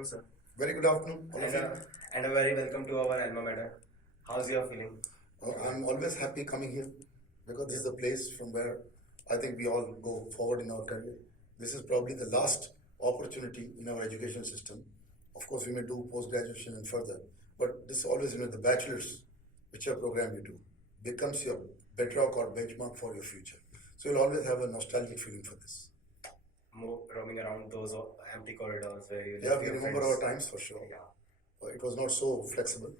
afternoon, sir. Very good afternoon, all of And, you. and a very welcome to our alma mater. How's your feeling? I'm always happy coming here because this is the place from where I think we all go forward in our career. This is probably the last opportunity in our education system. Of course, we may do post-graduation and further, but this always, the bachelor's, whichever program you do, becomes your bedrock or benchmark for your future. So you'll always have a nostalgic feeling for this. Roaming around those empty corridors where you we remember our times for sure. Yeah. It was not so flexible.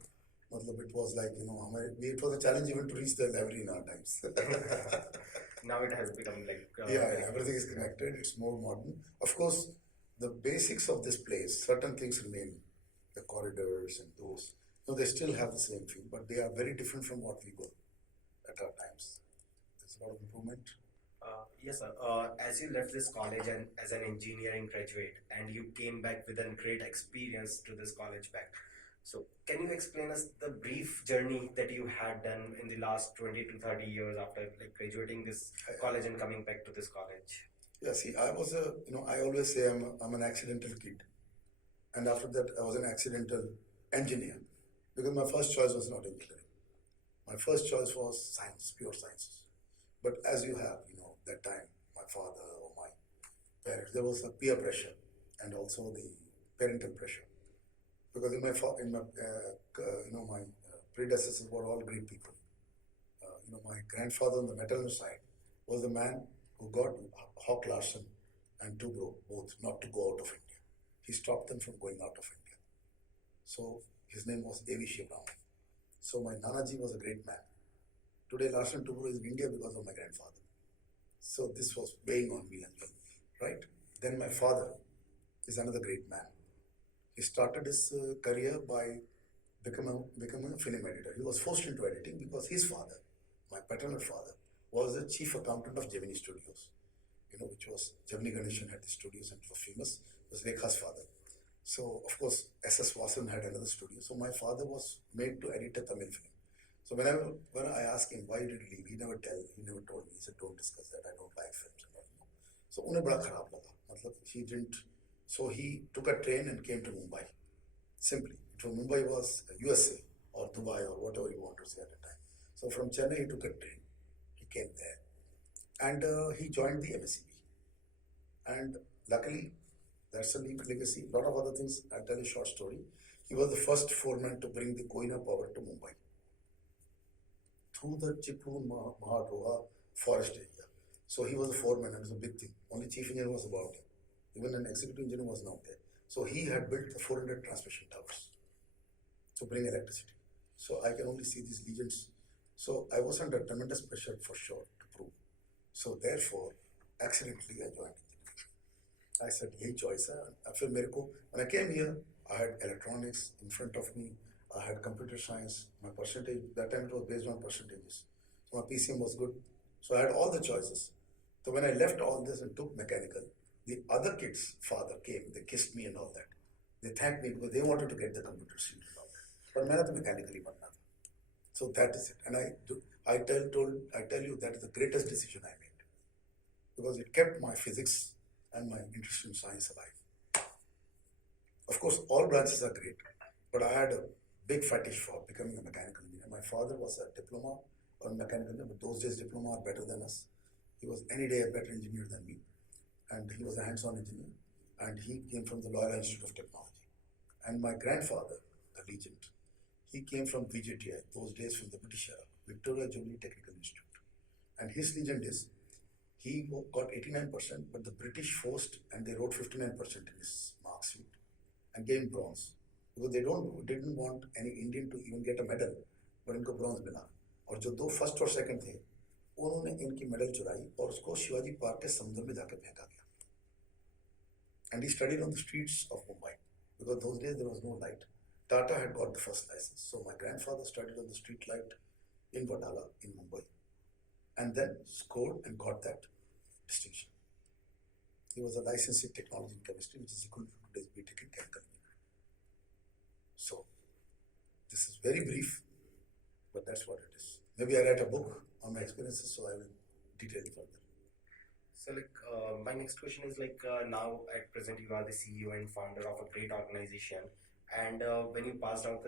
It was like, it was a challenge even to reach the library in our times. Now it has become like... everything is connected. It's more modern. Of course, the basics of this place, certain things remain. The corridors and those, they still have the same feel, but they are very different from what we were at our times. There's a lot of improvement. Yes, sir. As you left this college and as an engineering graduate, and you came back with a great experience to this college back. So, can you explain us the brief journey that you had done in the last 20 to 30 years after graduating this college and coming back to this college? Yeah, see, I was I always say I'm an accidental kid. And after that, I was an accidental engineer because my first choice was not engineering. My first choice was science, pure sciences. But as you have, that time, my father or my parents, there was a peer pressure and also the parental pressure. Because my predecessors were all great people. My grandfather on the maternal side was the man who got Hawk Larsen and Tubro both not to go out of India. He stopped them from going out of India. So his name was A.V. Shivram. So my Nanaji was a great man. Today Larsen Tubro is in India because of my grandfather. So this was weighing on me as well, right? Then my father is another great man. He started his career by becoming a film editor. He was forced into editing because his father, my paternal father, was the chief accountant of Gemini Studios, which was Gemini Ganeshan had the studios and it was famous. It was Rekha's father. So, of course, S.S. Vasan had another studio. So my father was made to edit a Tamil film. So when I asked him why did he leave, he never told me. He said, don't discuss that. I don't like films and all. So unhe bada kharab laga. He didn't. So he took a train and came to Mumbai. Simply. From Mumbai was USA or Dubai or whatever you want to say at the time. So from Chennai he took a train. He came there. And he joined the MSCB. And luckily, that's a legacy. A lot of other things. I'll tell you a short story. He was the first foreman to bring the Koina power to Mumbai. Through the Chipur Mahadroha forest area. So he was a foreman, it was a big thing. Only chief engineer was about him. Even an executive engineer was not there. So he had built the 400 transmission towers to bring electricity. So I can only see these legends. So I was under tremendous pressure for sure to prove. So therefore, accidentally I joined. I said, hey choice. When I came here, I had electronics in front of me. I had computer science, my percentage, that time it was based on percentages. So my PCM was good. So I had all the choices. So when I left all this and took mechanical, the other kids' father came, they kissed me and all that. They thanked me because they wanted to get the computer seat and all that. But I was mechanically banna. So that is it. And I tell you that is the greatest decision I made. Because it kept my physics and my interest in science alive. Of course, all branches are great, but I had a big fetish for becoming a mechanical engineer. My father was a diploma or mechanical engineer, but those days diploma are better than us. He was any day a better engineer than me. And he was a hands-on engineer. And he came from the Loyola Institute of Technology. And my grandfather, the legend, he came from VJTI, those days from the British era, Victoria Jubilee Technical Institute. And his legend is, he got 89%, but the British forced and they wrote 59% in his mark sheet and gave him bronze. Because they didn't want any Indian to even get a medal, but इनको bronze मिला. और जो दो first और second थे, उन्होंने इनकी medal चुराई और उसको शिवाजी पार्क के समुद्र में जाके फेंका गया. And he studied on the streets of Mumbai because those days there was no light. Tata had got the first license, so my grandfather studied on the street light in Wadala in Mumbai, and then scored and got that distinction. He was a licensed in technology and chemistry, which is equal to today's BTech in chemical engineering. So, this is very brief, but that's what it is. Maybe I write a book on my experiences, so I will detail further. So, my next question is now at present you are the CEO and founder of a great organization, and when you passed out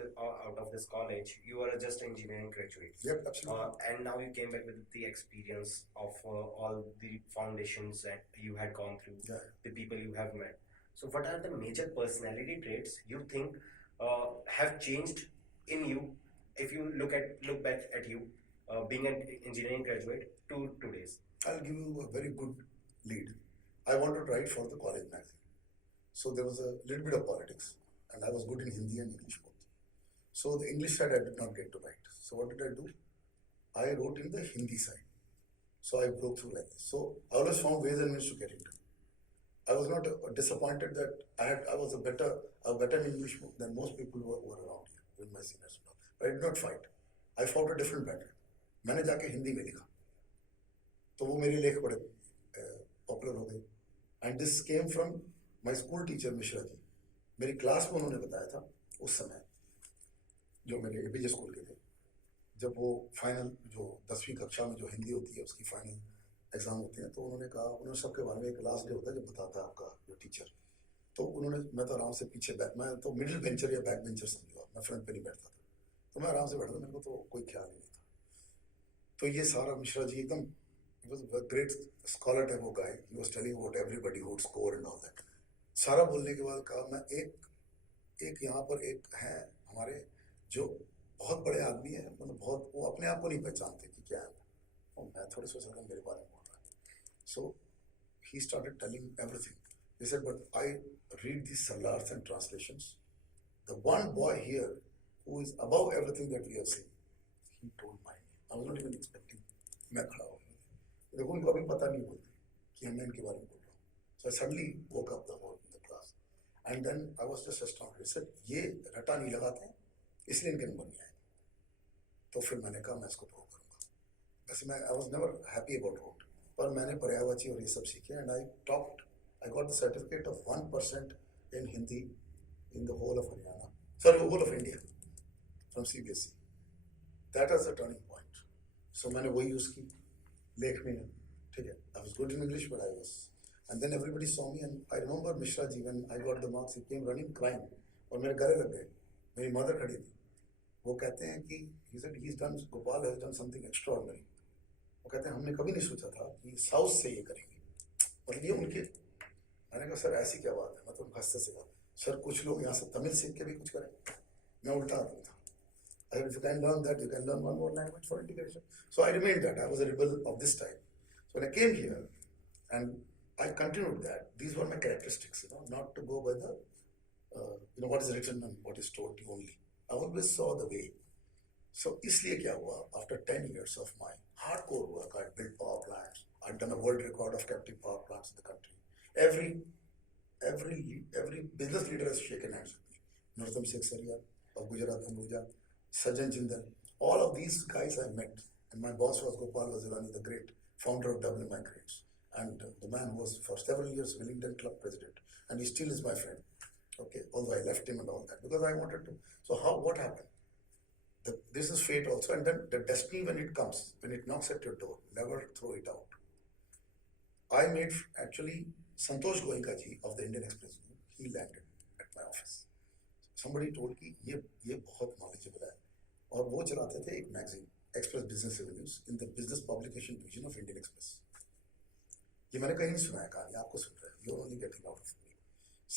of this college, you were just engineering graduate. Yep, absolutely. And now you came back with the experience of all the foundations that you had gone through, Yeah. the people you have met. So, what are the major personality traits you think have changed in you if you look back at you being an engineering graduate to today's? I'll give you a very good lead. I wanted to write for the college magazine. So there was a little bit of politics, and I was good in Hindi and English both. So the English side I did not get to write. So what did I do? I wrote in the Hindi side. So I broke through like this. So I always found ways and means to get into it. I was not disappointed that I was a better in English than most people were around here with my seniors. But I did not fight. I fought a different battle. मैंने जाके हिंदी में लिखा तो वो मेरे लेख बड़े popular हो गए and this came from my school teacher Mishra ji मेरी क्लास में उन्होंने बताया था उस समय जो मेरे एपीजे स्कूल के थे जब वो फाइनल जो 10वीं कक्षा में जो हिंदी होती है उसकी फाइनल एग्जाम होते हैं तो उन्होंने कहा उन्होंने सबके बारे में एक लास्ट डे होता है जब बताता है आपका जो टीचर तो उन्होंने मैं तो आराम से पीछे मैं तो मिडिल बेंचर या बैक बेंचर समझो मैं फ्रंट पे नहीं बैठता था तो मैं आराम से बैठा था मेरे को तो कोई ख्याल नहीं था तो ये सारा मिश्रा जी एकदम he was a great scholar type of guy. He was telling about everybody who would score and all that. सारा बोलने के बाद कहा मैं एक यहाँ पर एक है हमारे जो बहुत बड़े आदमी है मतलब बहुत वो अपने आप को नहीं पहचानते कि क्या है और मैं थोड़े सोचा था मेरे बारे में बोल रहा है so he started telling everything he said but I read these salars and translations the one boy here who is above everything that we have seen he told my name I was not even expecting मैं खड़ा हो देखो उनको अभी पता नहीं बोलते कि मैं इनके बारे में बोल रहा हूँ so I suddenly woke up the whole in the class and then I was just astounded I said ये रटा नहीं लगाते हैं इसलिए इनके नंबर नहीं आए तो फिर मैंने कहा मैं इसको प्रूव करूँगा वैसे मैं I was never happy about road पर मैंने पर्यायवाची और ये सब सीखे and I got the certificate of 1% in Hindi in the whole of Haryana sorry whole of India from CBSE that was the turning point so मैंने वही use की लेख में ठीक है I was good in English but I was and then everybody saw me and I remember Mishra ji when I got the marks he came running crying और मेरे गले लग गए मेरी मदर खड़ी थी वो कहते हैं कि he said he's done Gopal has done something extraordinary वो कहते हैं हमने कभी नहीं सोचा था कि साउथ से ये करेंगे और ये उनके मैंने कहा सर ऐसी क्या बात है मैं तो हंसते से कहा सर कुछ लोग यहाँ से तमिल सीख के भी कुछ करें मैं उल्टा आदमी था if you can learn that, you can learn one more language for integration. So I remained that. I was a rebel of this type. So when I came here, and I continued that, these were my characteristics, not to go by the, what is written and what is told you only. I always saw the way. So इसलिए क्या हुआ? After 10 years of my hardcore work, I built power plants. I've done a world record of captive power plants in the country. Every business leader has shaken hands with me. Narottam Seksaria of Gujarat Ambuja. Sajjan Jindal, all of these guys I met, and my boss was Gopal Vazirani, the great founder of WMI Grades, and the man who was for several years Wellington Club president, and he still is my friend. Okay, although I left him and all that because I wanted to. So what happened? This is fate also, and then the destiny when it comes, when it knocks at your door, never throw it out. I made actually Santosh Goenka ji of the Indian Express Group. He landed at my office. Somebody told कि ये बहुत knowledgeable है और वो चलाते थे एक magazine express business revenues in the business publication division of Indian express ये मैंने कहीं नहीं सुना है कहानी आपको सुन रहे हैं you are only getting out of me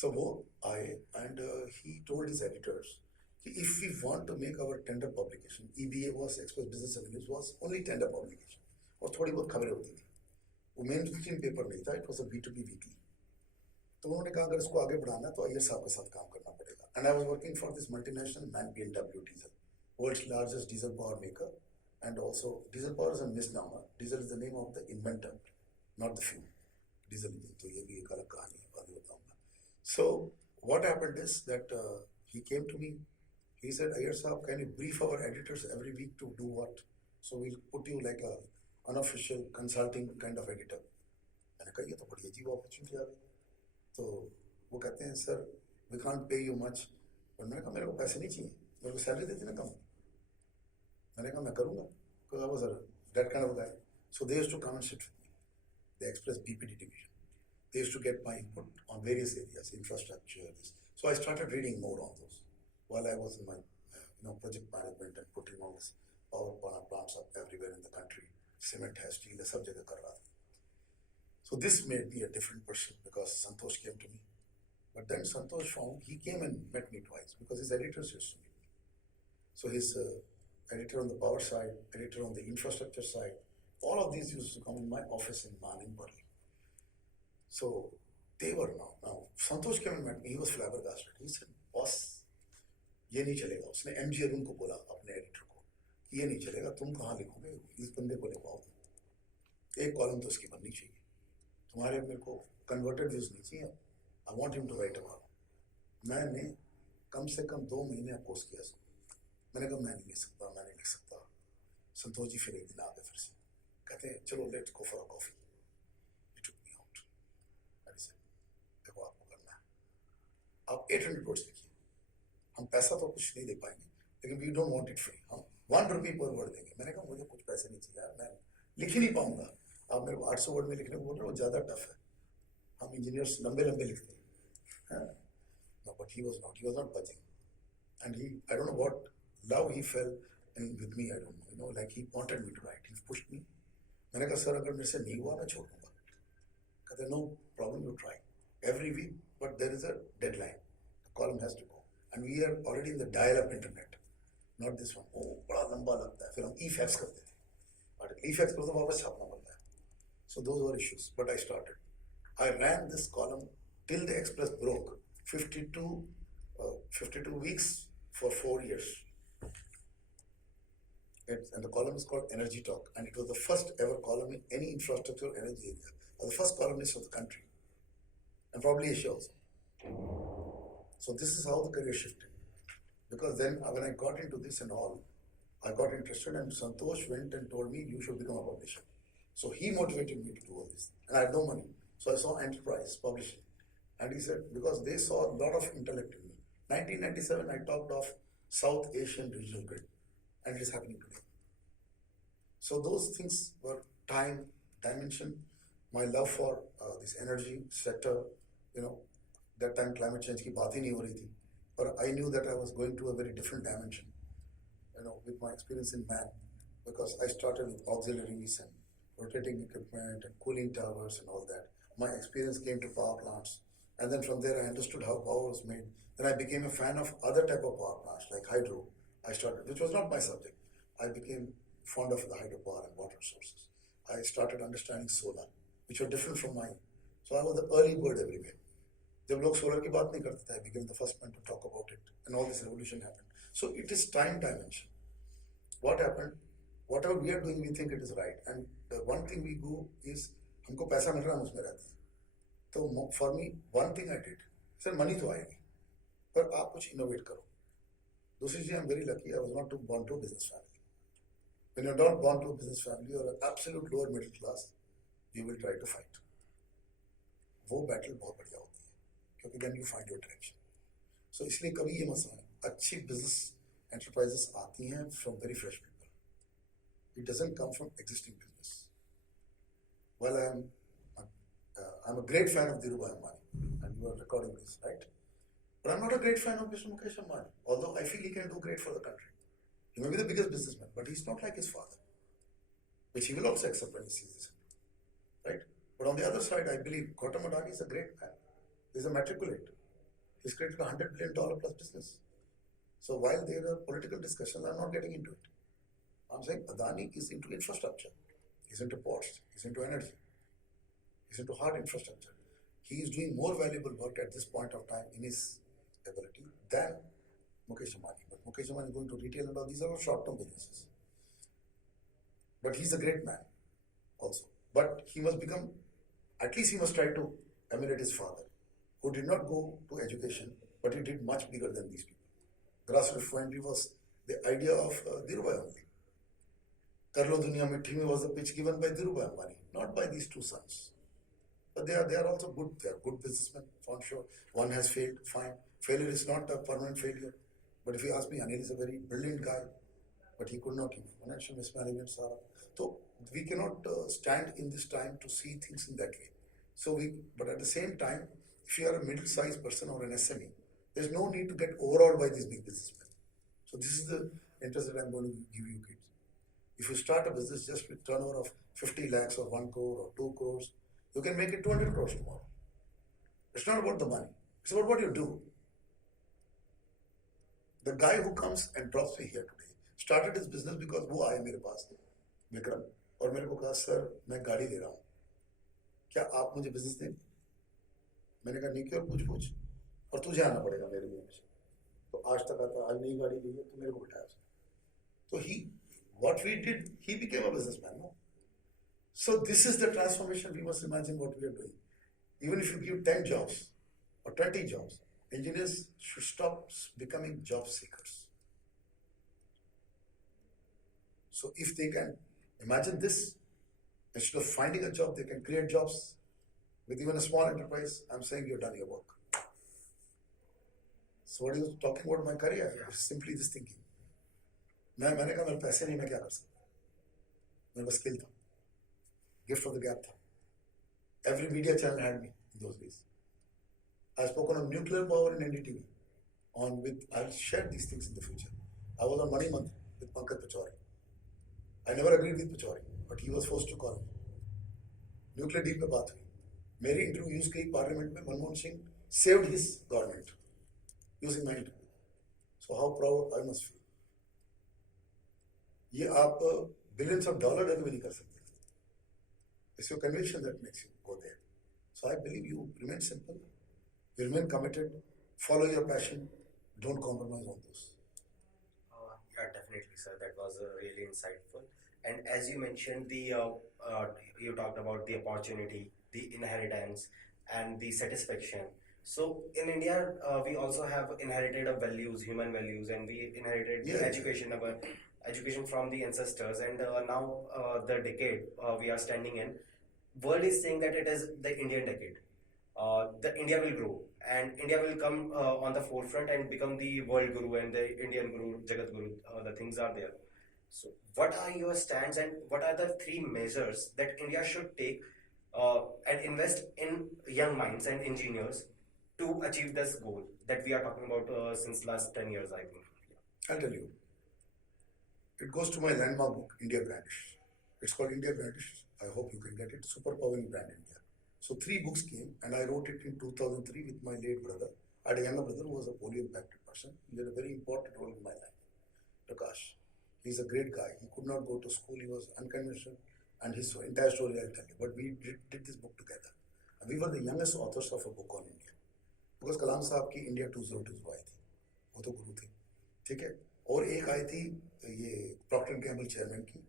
so वो आए and he told his editors कि if we want to make our tender publication EBA was express business revenues was only tender publication और थोड़ी बहुत खबरें होती थी वो मेन स्ट्रीम पेपर नहीं था it was a B2B weekly तो उन्होंने कहा अगर इसको आगे बढ़ाना तो अय्यर साहब के साथ काम करना पड़ेगा and I was working for this multinational man BMW diesel world's largest diesel power maker and also diesel power is a misnomer diesel is the name of the inventor not the fuel diesel engine तो ये भी एक अलग कहानी है बाद में बताऊंगा so what happened is that he came to me he said Iyer sahab can you brief our editors every week to do what so we'll put you like a unofficial consulting kind of editor मैंने कहा ये तो बड़ी अजीब opportunity आ गई तो वो कहते हैं sir we can't pay you much और मैंने कहा मेरे को पैसे नहीं चाहिए मेरे को सैलरी देते ना कम मैंने कहा मैं करूँगा because I was that kind of guy. So they used to come and sit with me. the Express BPD division. They used to get my input on various areas, infrastructure. So I started reading more on those while I was in my project management and putting all this power plants up everywhere in the country. Cement has steel, सब जगह कर रहा था. So this made me a different person because Santosh came to me. But then Santosh found, he came and met me twice because his editors used to meet me. So his editor on the power side, editor on the infrastructure side, all of these used to come in my office in Maningpally. So they were now Santosh came and met me. He was flabbergasted. He said, boss, ये नहीं चलेगा. उसने MG Arun को बोला अपने editor को, ये नहीं चलेगा, तुम कहाँ लिखोगे, इस बंदे को लिखवाओ. एक कॉलम तो उसकी बननी चाहिए. तुम्हारे मेरे को कन्वर्टेड व्यूज नहीं चाहिए. I want him to write about. मैंने कम से कम 2 महीने अपोज किया. मैंने कहा मैं नहीं लिख सकता. संतोष जी फिर एक दिन आ गए फिर से, कहते हैं चलो let's go for a coffee. He took me out. And he said, देखो आपको करना है, आप 800 वर्ड्स लिखिए. हम पैसा तो कुछ नहीं दे पाएंगे, लेकिन we don't want it free. हम 1 रुपये पर वर्ड देंगे. मैंने कहा मुझे कुछ पैसे नहीं चाहिए यार, मैं लिख ही नहीं पाऊंगा. आप मेरे को 800 वर्ड में लिखने को बोल रहे हो, ज़्यादा टफ है. हम इंजीनियर्स लंबे लंबे लिखते हैं. No, but he was not budging. And I don't know what love he fell in with me, I don't know, like he wanted me to write, he pushed me. मैंने कहा sir अगर मेरे से नहीं हुआ मैं छोड़ दूंगा. कहते no problem, you try every week, but there is a deadline, the column has to go, and we are already in the dial-up internet, not this one. बड़ा लंबा लगता है, फिर हम e-fax करते थे, और e-fax करो तो वापस छापना पड़ता है. So those were issues, but I started. I ran this column till the Express broke, 52 weeks for 4 years. And the column is called Energy Talk, and it was the first ever column in any infrastructure energy area. I was the first columnist of the country, and probably Asia also. So this is how the career shifted. Because then when I got into this and all, I got interested, and Santosh went and told me, you should become a publisher. So he motivated me to do all this. And I had no money. So I saw Enterprise Publishing. And he said, because they saw a lot of intellect in me. 1997, I talked of South Asian regional grid. And it is happening today. So those things were time, dimension, my love for this energy sector, that time climate change ki baat hi nahi ho rahi thi. But I knew that I was going to a very different dimension, with my experience in man, because I started with auxiliaries and rotating equipment and cooling towers and all that. My experience came to power plants, and then from there I understood how power was made. Then I became a fan of other type of power plants like hydro. I started, which was not my subject. I became fond of the hydropower and water sources. I started understanding solar, which were different from mine. So I was the early bird everywhere. जब लोग solar की बात नहीं करते थे, I became the first man to talk about it, and all this revolution happened. So it is time dimension. What happened? Whatever we are doing, we think it is right, and the one thing we do is हमको पैसा मिल रहा है, हम उसमें रहते हैं. तो for me, one thing I did, sir, money तो आएगी, पर आप कुछ innovate करो. दूसरी चीज़, I'm very lucky, I was not born to a business family. When you're not born to a business family or an absolute lower middle class, you will try to fight. वो battle बहुत बढ़िया होती है, क्योंकि then you find your direction. So इसलिए कभी ये मसला है, अच्छी business enterprises आती हैं from very fresh people. It doesn't come from existing business. Well, I'm a great fan of Dhirubhai Ambani, and you are recording this, right? But I'm not a great fan of Mr. Mukesh Ambani, although I feel he can do great for the country. He may be the biggest businessman, but he's not like his father, which he will also accept when he sees this, right? But on the other side, I believe Gautam Adani is a great man. He's a matriculate. He's created $100 billion plus business. So while there are political discussions, I'm not getting into it. I'm saying Adani is into infrastructure. He's into ports. He's into energy. He's into hard infrastructure. He is doing more valuable work at this point of time in his ability than Mukesh Ambani. But Mukesh Ambani is going to retail and all. These are all short-term businesses. But he's a great man also. But he must become, at least he must try to emulate his father, who did not go to education, but he did much bigger than these people. Grassroots refinery was the idea of Dhirubhai only. Karlo Duniya Mithi was the pitch given by Dhirubhai Ambani, not by these two sons. But they are also good. They are good businessmen, for sure. One has failed, fine. Failure is not a permanent failure. But if you ask me, Anil is a very brilliant guy. but he could not keep financial mismanagement. So we cannot stand in this time to see things in that way. But at the same time, if you are a middle-sized person or an SME, there's no need to get overawed by these big businessmen. So this is the interest that I'm going to give you kids. If you start a business just with turnover of 50 lakhs or 1 crore or 2 crores, you can make it 200 crores tomorrow. It's not about the money. It's about what you do. The guy who comes and drops me here today started his business because वो आए मेरे पास विक्रम और मेरे को कहा sir मैं गाड़ी ले रहा हूँ क्या आप मुझे बिजनेस देंगे मैंने कहा नहीं क्यों पूछ और तुझे आना पड़ेगा मेरे लिए तो आज तक आता आज नई गाड़ी ली है तो मेरे को बिठाया उसने तो what we did he became a businessman no? So this is the transformation we must imagine what we are doing. Even if you give 10 jobs or 20 jobs, engineers should stop becoming job seekers. So if they can imagine this, instead of finding a job, they can create jobs with even a small enterprise. I'm saying you've done your work. So what are you talking about my career? Yeah. It's simply this thinking. मैंने कहा मेरे पैसे नहीं मैं क्या कर सकता मेरे पास स्किल था gift of the gap था every media channel had me in those days. I spoke on nuclear power in NDTV I'll share these things in the future. I was on Money Month with Pankaj Pachori. I never agreed with Pachori, but he was forced to call me. Nuclear deal पे बात हुई मेरी interview use करी parliament में Manmohan Singh saved his government using my interview. So how proud I must feel. ये आप billions of dollars भी नहीं कर सकते. It's your conviction that makes you go there. So I believe you remain simple, you remain committed, follow your passion, don't compromise on those. Yeah, definitely, sir. That was really insightful. And as you mentioned, you talked about the opportunity, the inheritance, and the satisfaction. So in India, we also have inherited values, human values, and we inherited the education from the ancestors. And now the decade we are standing in, world is saying that it is the Indian decade. The India will grow and India will come on the forefront and become the world guru and the Indian guru, Jagat guru. The things are there. So, what are your stands and what are the 3 measures that India should take and invest in young minds and engineers to achieve this goal that we are talking about since last 10 years, I think? I'll tell you. It goes to my landmark book, India Brandish. It's called India Brandish. I hope you can get it. Superpowering Brand India. So 3 books came and I wrote it in 2003 with my late brother. I had a younger brother who was a polio impacted person. He had a very important role in my life. Prakash. He's a great guy. He could not go to school. He was unconventional and his entire story I'll tell you. But we did this book together. And we were the youngest authors of a book on India. Because Kalam साहब की India 2020 आई थी. वो तो गुरु थे. ठीक है. और एक आई थी ये Procter & Gamble चेयरमैन की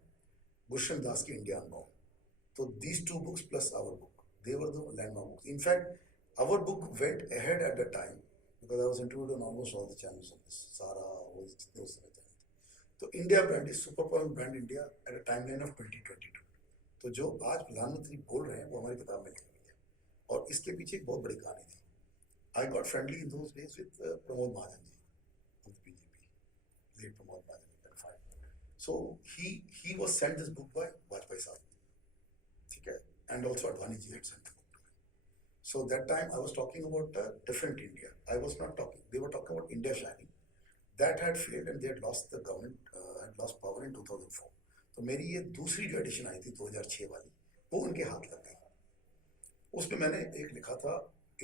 गुलशन दास की India Unbound. So these 2 books plus our book, they were the landmark books. In fact, our book went ahead at the time because I was interviewed on almost all the channels on this. Sara, those तो India brand is super power brand India at a timeline of 2022. तो जो आज प्रधानमंत्री बोल रहे हैं वो हमारी किताब में लिखी हुई है और इसके पीछे एक बहुत बड़ी कहानी थी. I got friendly in those days with Pramod Mahajan ji of the BJP, late Pramod Mahajan ji can find. So he was sent this book by Vajpayee sahab, ठीक है, and also Advani ji had sent the book to him. So that time I was talking about a different India. I was not talking. They were talking about India shining. That had failed and they had lost the government, had lost power in 2004. तो मेरी ये दूसरी जो addition आई थी 2006 वाली वो उनके हाथ लग गई. उसमें मैंने एक लिखा था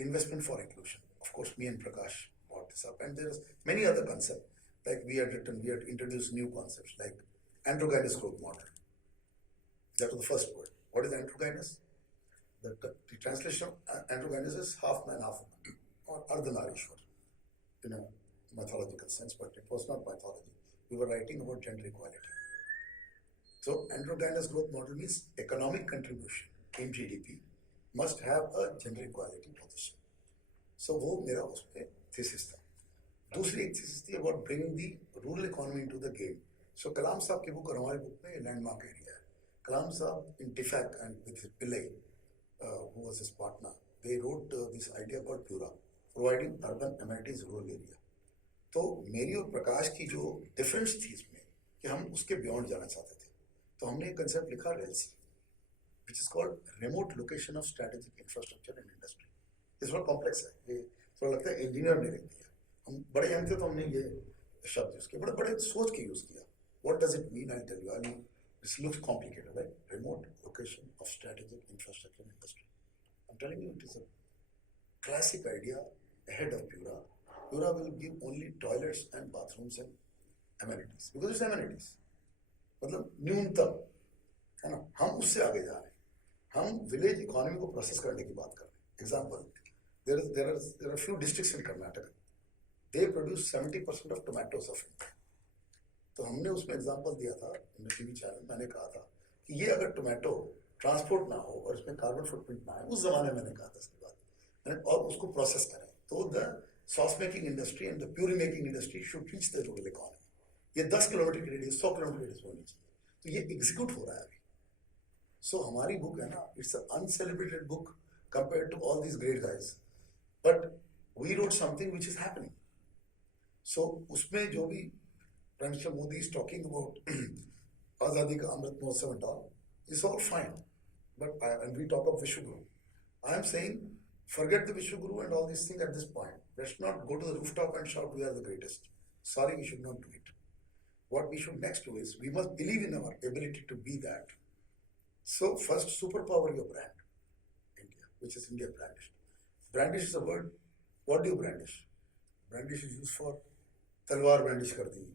investment for inclusion. Of course me and Prakash brought this up and there is many other concepts like we had introduced new concepts like androgynous growth model. That was the first word. What is androgynous? The translation of androgynous is half man half woman or ardhanarishwar, you know, mythological sense, but it was not mythology. We were writing about gender equality. So androgynous growth model means economic contribution in GDP must have a gender equality position. So वो मेरा उसमें thesis था. दूसरी एक thesis थी about bringing the rural economy into the game. So कलाम साहब की book और हमारी बुक में लैंडमार्क एरिया है. कलाम साहब in DFAC and with Pillai, who was his partner, they wrote this idea called PURA, providing urban amenities rural area. तो मेरी और प्रकाश की जो डिफरेंस थी इसमें कि हम उसके बियॉन्ड जाना चाहते थे. तो हमने एक कंसेप्ट लिखा रेलसी, which is called remote location of strategic infrastructure in industry. ये थोड़ा कॉम्प्लेक्स है, ये थोड़ा लगता है इंजीनियर ने लिख दिया. हम बड़े यंग थे तो हमने ये शब्द यूज किया, बड़े बड़े सोच के यूज किया. What does it mean? I tell you. I mean this looks complicated, right? Remote location of strategic infrastructure in industry. I am telling you, it is a classic idea ahead of Pura. Pura will give only toilets and bathrooms and amenities because it's amenities. मतलब न्यूनतम है ना. हम उससे आगे जा रहे हैं. हम विलेज इकोनॉमी को प्रोसेस करने की बात कर रहे हैं. Example, there are few districts in Karnataka. They produce 70% of tomatoes of India. तो हमने उसमें एग्जाम्पल दिया था टीवी चैनल. मैंने कहा था कि ये अगर टोमेटो ट्रांसपोर्ट ना हो और इसमें कार्बन फुटप्रिंट ना है, उस जमाने में मैंने कहा था इसके बाद, और उसको प्रोसेस करें, तो the sauce making industry and the puree making industry should reach the rural economy. ये 10 किलोमीटर की रेडियस, 100 किलोमीटर की रेडियस होनी चाहिए. तो ये एग्जीक्यूट हो रहा है अभी. सो हमारी बुक है ना, it's uncelebrated book compared to all these great guys, but we wrote something which is happening. So उसमें जो भी Prime Minister Modi is talking about Azadi ka Amrit Mahotsav and all, it's all fine. But and we talk of Vishwaguru. I am saying, forget the Vishwaguru and all these things at this point. Let's not go to the rooftop and shout we are the greatest. Sorry, we should not do it. What we should next do is, we must believe in our ability to be that. So first, superpower your brand, India, which is India brandish. Brandish is a word. What do you brandish? Brandish is used for talwar brandish kar di.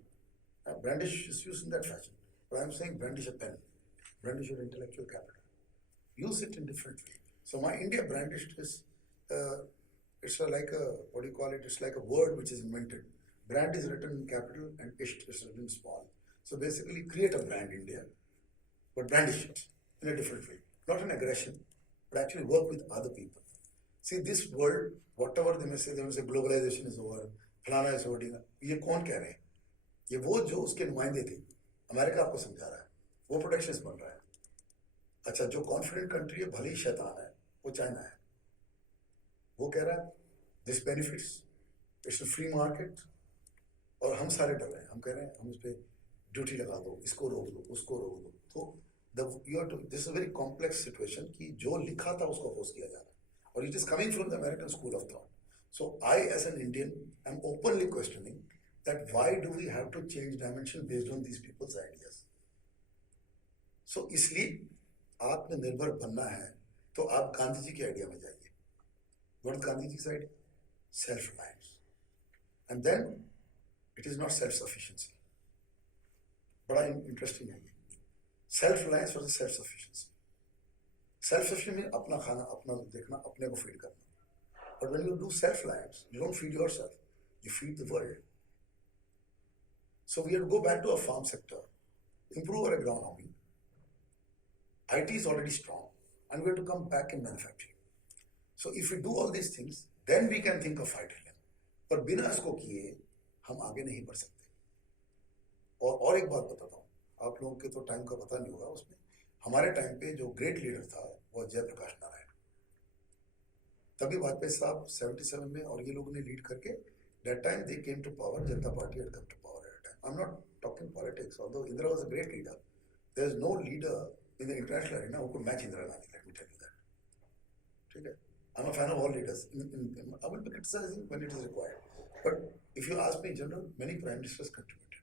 Brandish is used in that fashion. But I am saying brandish a pen. Brandish your intellectual capital. Use it in different ways. So my India brandish is, it's like a, what do you call it? It's like a word which is invented. Brand is written in capital and isht is written small. So basically create a brand India, but brandish it in a different way. Not an aggression, but actually work with other people. See, this world, whatever they may say globalization is over, फलाना is over, ये कौन कह रहे हैं? ये वो जो उसके नुमाइंदे थे. अमेरिका आपको समझा रहा है, वो प्रोटेक्शनिस्ट बन रहा है. अच्छा, जो कॉन्फिडेंट कंट्री है, भले ही शैतान है, वो चाइना है. वो कह रहा है this benefits, it's a free market, और हम सारे डर रहे हैं. हम कह रहे हैं हम उस पर ड्यूटी लगा दो, इसको रोक दो, उसको रोक दो. तो this is a very complex situation कि जो लिखा था उसको अपोज किया जा रहा है, और it is coming from the American school of thought. So I as an Indian I am openly questioning that why do we have to change dimension based on these people's ideas. So इसलिए आत्मनिर्भर बनना है तो आप गांधी जी के idea में जाइए. What is Gandhi ji side? Self reliance. And then it is not self sufficiency. बड़ा इंटरेस्टिंग है ये. Self reliance versus self sufficiency. Self sufficiency में अपना खाना, अपना देखना, अपने को फीड करना. But when you do self reliance, you don't feed yourself, you feed the world. So we have to go back to our farm sector, improve our agronomy. IT is already strong, and we have to come back in manufacturing. So if we do all these things, then we can think of 5 trillion. पर बिना इसको किए हम आगे नहीं बढ़ सकते. और एक बात बताता हूँ, आप लोगों के तो टाइम का पता नहीं होगा. उसमें हमारे टाइम पे जो ग्रेट लीडर था वो जयप्रकाश नारायण. तभी वाजपेयी साहब 77 में और ये लोगों ने लीड करके, that time they came to power, Janata Party had come to power at a time. I'm not talking politics, although Indira was a great leader. There is no leader in the international arena who could match Indira Gandhi, let me tell you that. Okay? I'm a fan of all leaders. I will be criticizing when it is required. But if you ask me in general, many prime ministers contributed.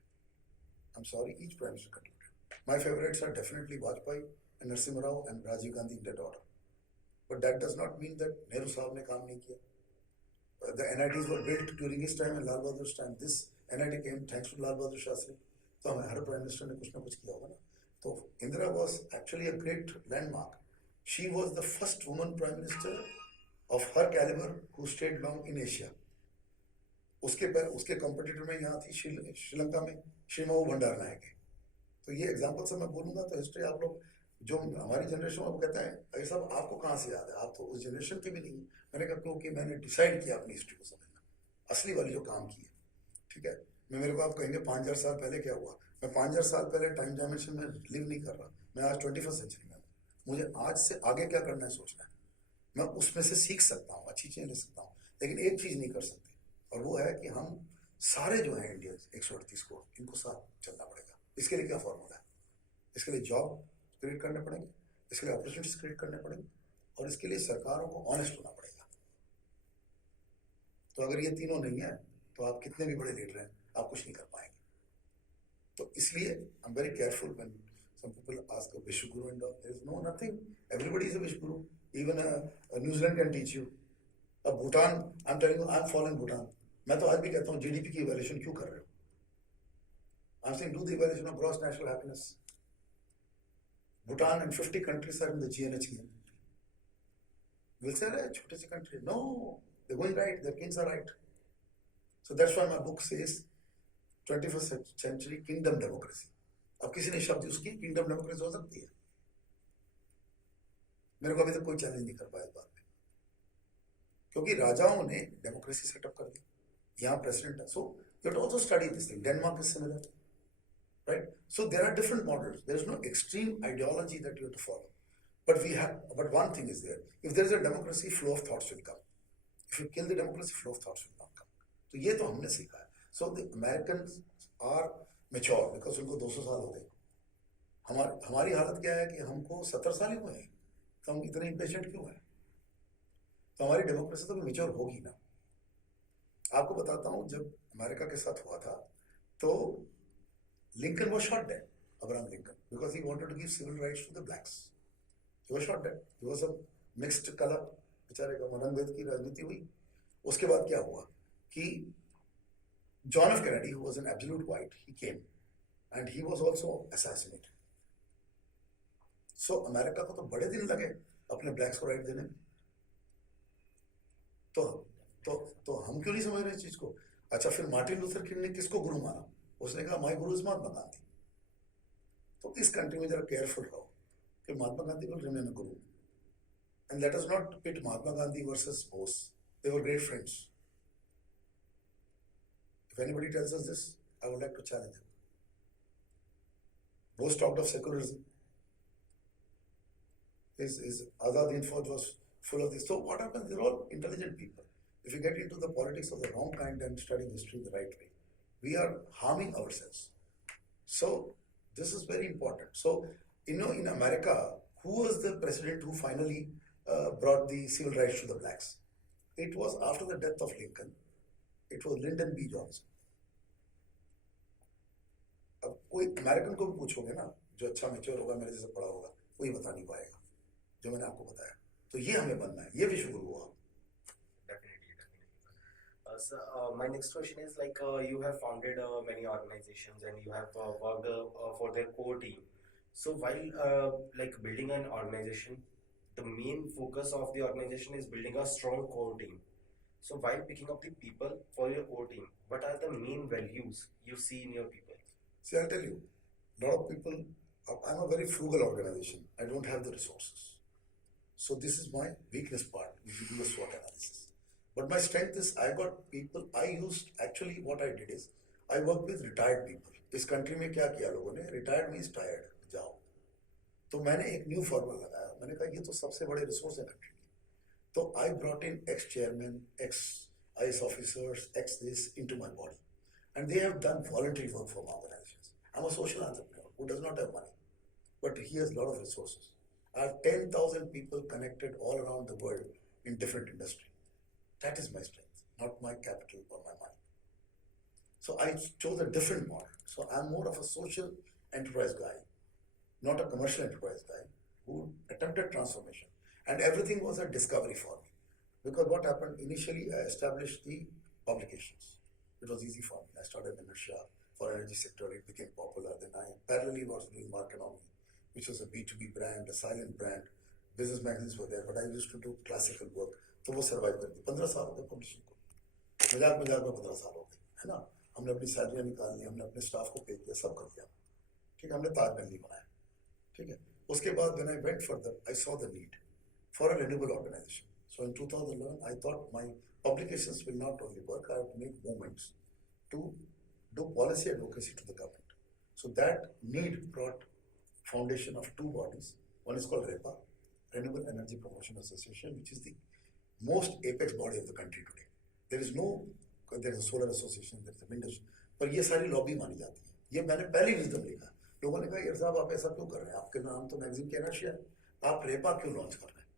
I'm sorry, each prime minister contributed. My favorites are definitely Vajpayee and Narasimha Rao and Rajiv Gandhi in that order. But that does not mean that Nehru Sahab ne kaam nahi kiya. The NITs were built during his time and Lal Bahadur's time. This NIT came thanks to Lal Bahadur Shastri. तो हमें हर prime minister ने कुछ ना कुछ किया होगा ना. तो Indira was actually a great landmark. She was the first woman prime minister of her caliber who stayed long in Asia. उसके कंपटीटर में यहाँ थी श्रीलंका में श्रीमाऊ भंडारनायक. तो ये एग्जांपल से मैं बोलूँगा तो हिस्ट्री आप लोग जो हमारी जनरेशन में वो कहते हैं अरे साहब आपको कहाँ से याद है, आप तो उस जनरेशन के भी नहीं. मैंने कहा क्योंकि मैंने डिसाइड किया अपनी हिस्ट्री को समझना, असली वाली जो काम की है. ठीक है, मैं मेरे को आप कहेंगे 5000 साल पहले क्या हुआ, मैं 5000 साल पहले टाइम डायमेंशन में लिव नहीं कर रहा. मैं आज 21st सेंचुरी में हूँ. मुझे आज से आगे क्या करना है सोचना है. मैं उसमें से सीख सकता हूँ, अच्छी चीज़ें ले सकता हूँ, लेकिन एक चीज़ नहीं कर सकते, और वो है कि हम सारे जो हैं इंडिया 138 करोड़, इनको साथ चलना पड़ेगा. इसके लिए क्या फॉर्मूला है? इसके लिए जॉब क्रिएट करने पड़ेंगे, इसके लिए अपॉर्चुनिटीज क्रिएट करने पड़ेंगे, और इसके लिए सरकारों को ऑनेस्ट होना पड़ेगा। तो अगर ये तीनों नहीं है तो आप कितने भी बड़े लीडर हैं, आप कुछ नहीं कर पाएंगे। तो इसलिए I am very careful when some people ask a Vishwaguru and all. There is no nothing. Everybody is a Vishwaguru. Even a New Zealand can teach you. A Bhutan, I'm telling you, I'm following Bhutan. मैं तो आज भी कहता हूँ GDP की evaluation क्यों कर रहे हो? I'm saying do the evaluation of gross national happiness. Bhutan and 50 countries are in the GNH game. We'll say, right, छोटे से country. No, they're going right. Their kings are right. So that's why my book says 21st century kingdom democracy. अब किसी ने शब्द use की, kingdom democracy हो सकती है? मेरे को अभी तक कोई चैलेंज नहीं कर पाया इस बात में, क्योंकि राजाओं ने डेमोक्रेसी सेटअप कर दी, यहाँ प्रेसिडेंट है. So you have to also study this thing. Denmark is similar, right? So there are different models. There is no extreme ideology that you have to follow, but one thing is there: if there is a democracy, flow of thoughts will come. If you kill the democracy, flow of thoughts will not come. तो ये तो हमने सीखा है. So the Americans are mature because उनको 200 साल हो गए. हमारी हालत क्या है कि हमको 70 साल ही हुए हैं, तो हम इतने इम्पेशेंट क्यों हैं? तो हमारी डेमोक्रेसी तो भी मेच्योर होगी ना. आपको बताता हूँ, जब अमेरिका के साथ हुआ था तो Lincoln was shot dead, Abraham Lincoln, because he wanted to give civil rights to the blacks. He was shot dead. He was a mixed color. बेचारे का मननभेद की राजनीति हुई. उसके बाद क्या हुआ कि John F. Kennedy, who was an absolute white, he came and he was also assassinated. So America को तो बड़े दिन लगे अपने ब्लैक्स को राइट देने में. तो हम क्यों नहीं समझ रहे इस चीज को? अच्छा, फिर मार्टिन लूथर किंग ने किसको गुरु माना? उसने कहा my Guru is Mahatma Gandhi. तो इस कंट्री में जरा केयरफुल रहो कि Mahatma Gandhi will remain a guru, and let us not pit Mahatma Gandhi versus Bose. They were great friends. If anybody tells us this, I would like to challenge him. Bose talked of secularism. His Azad Hind Fauj was full of this. So what happens? They're all intelligent people. If you get into the politics of the wrong kind and studying history the right way, we are harming ourselves. So this is very important. So in America, who was the president who finally brought the civil rights to the blacks? It was after the death of Lincoln. It was Lyndon B. Johnson. अब कोई American को भी पूछोगे ना, जो अच्छा mature होगा, मेरे जैसे पढ़ा होगा, कोई बता नहीं पाएगा जो मैंने आपको बताया. तो ये हमें बनना है, ये विश्व गुरु हुआ. So, my next question is like you have founded many organizations and you have worked for their core team. So while like building an organization, the main focus of the organization is building a strong core team. So while picking up the people for your core team, what are the main values you see in your people? See, I'll tell you, a lot of people, I'm a very frugal organization. I don't have the resources. So this is my weakness part, if you do a SWOT analysis. But my strength is I got people. Actually what I did is I worked with retired people. इस country में क्या किया लोगों ने? Retired means tired, जाओ. तो मैंने एक न्यू फॉर्मूला लगाया. मैंने कहा ये तो सबसे बड़े रिसोर्स है कंट्री में. तो I brought in ex-chairmen, ex-IS officers, ex-this into my body. And they have done voluntary work for my organizations. I'm a social entrepreneur who does not have money, but he has a lot of resources. I have 10,000 people connected all around the world in different industries. That is my strength, not my capital or my money. So I chose a different model. So I'm more of a social enterprise guy, not a commercial enterprise guy who attempted transformation. And everything was a discovery for me. Because what happened, initially I established the publications. It was easy for me. I started inertia for energy sector, it became popular. Then I parallelly was doing Marconomy, which was a B2B brand, a silent brand. Business magazines were there, but I used to do classical work. तो वो survive करती. 15 साल हो गए publishing को. मजाक में 15 साल हो गए, है ना. हमने अपनी सैलरियाँ निकाल ली, हमने अपने स्टाफ को पे किया, सब कर दिया. ठीक है, हमने ताजमहल नहीं बनाया. ठीक है. उसके बाद when I went further, I saw the need for a renewable organization. So in 2011, I thought my publications will not only work, I have to make movements to do policy advocacy to the government. So that need brought foundation of two bodies. One is called REPA, Renewable Energy Promotion Association, which is the most apex body of the country today. There is a solar association, there is a wind association, पर ये सारी lobby मानी जाती है. ये मैंने पहली wisdom लिखा. लोगों ने कहा यार साहब आप ऐसा क्यों कर रहे हैं, आपके नाम तो मैगजीन के ना शेयर, आप रेपा क्यों लॉन्च कर रहे हैं.